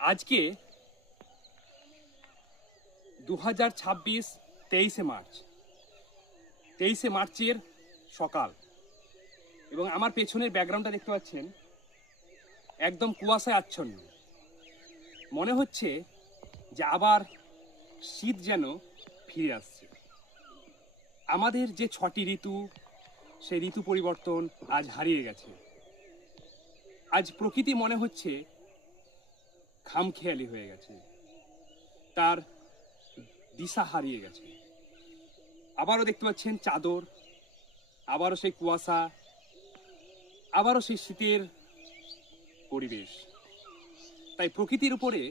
আজকে 2026 23শে মার্চ 23শে মার্চের সকাল এবং আমার পেছনের ব্যাকগ্রাউন্ডটা দেখতে পাচ্ছেন একদম কুয়াশায় আচ্ছন্ন। মনে হচ্ছে যে আবার শীত যেন ফিরে আসছে। আমাদের যে 6টি ঋতু, সেই ঋতু পরিবর্তন আজ হারিয়ে গেছে। আজ প্রকৃতি মনে হচ্ছে খামখেয়ালি হয়ে গেছে, তার দিশা হারিয়ে গেছে। আবারও দেখতে পাচ্ছেন চাদর, আবারও সেই কুয়াশা, আবারও সেই শীতের পরিবেশ। তাই প্রকৃতির উপরে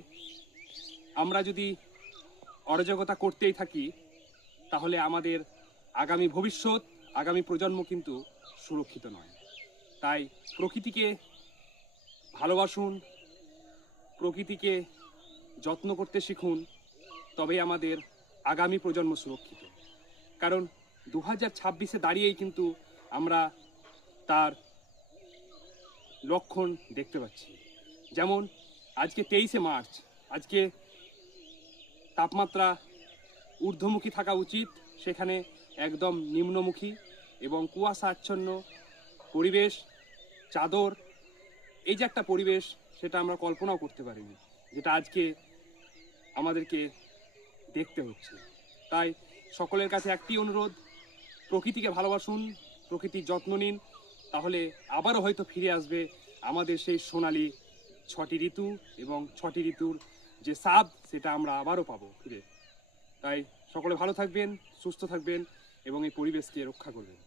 আমরা যদি অরাজকতা করতেই থাকি, তাহলে আমাদের আগামী ভবিষ্যৎ, আগামী প্রজন্ম কিন্তু সুরক্ষিত নয়। তাই প্রকৃতিকে ভালোবাসুন, প্রকৃতিকে যত্ন করতে শিখুন, তবেই আমাদের আগামী প্রজন্ম সুরক্ষিত। কারণ 2026-এ দাঁড়িয়েই কিন্তু আমরা তার লক্ষণ দেখতে পাচ্ছি। যেমন আজকে 23শে মার্চ, আজকে তাপমাত্রা ঊর্ধ্বমুখী থাকা উচিত, সেখানে একদম নিম্নমুখী এবং কুয়াশা আচ্ছন্ন পরিবেশ, চাদর, এই যে একটা পরিবেশ, সেটা আমরা কল্পনাও করতে পারিনি, যেটা আজকে আমাদেরকে দেখতে হচ্ছে। তাই সকলের কাছে একটি অনুরোধ, প্রকৃতিকে ভালোবাসুন, প্রকৃতির যত্ন নিন, তাহলে আবারও হয়তো ফিরে আসবে আমাদের সেই সোনালি 6টি ঋতু, এবং 6টি ঋতুর যে স্বাদ, সেটা আমরা আবারও পাবো ফিরে। তাই সকলে ভালো থাকবেন, সুস্থ থাকবেন এবং এই পরিবেশকে রক্ষা করবেন।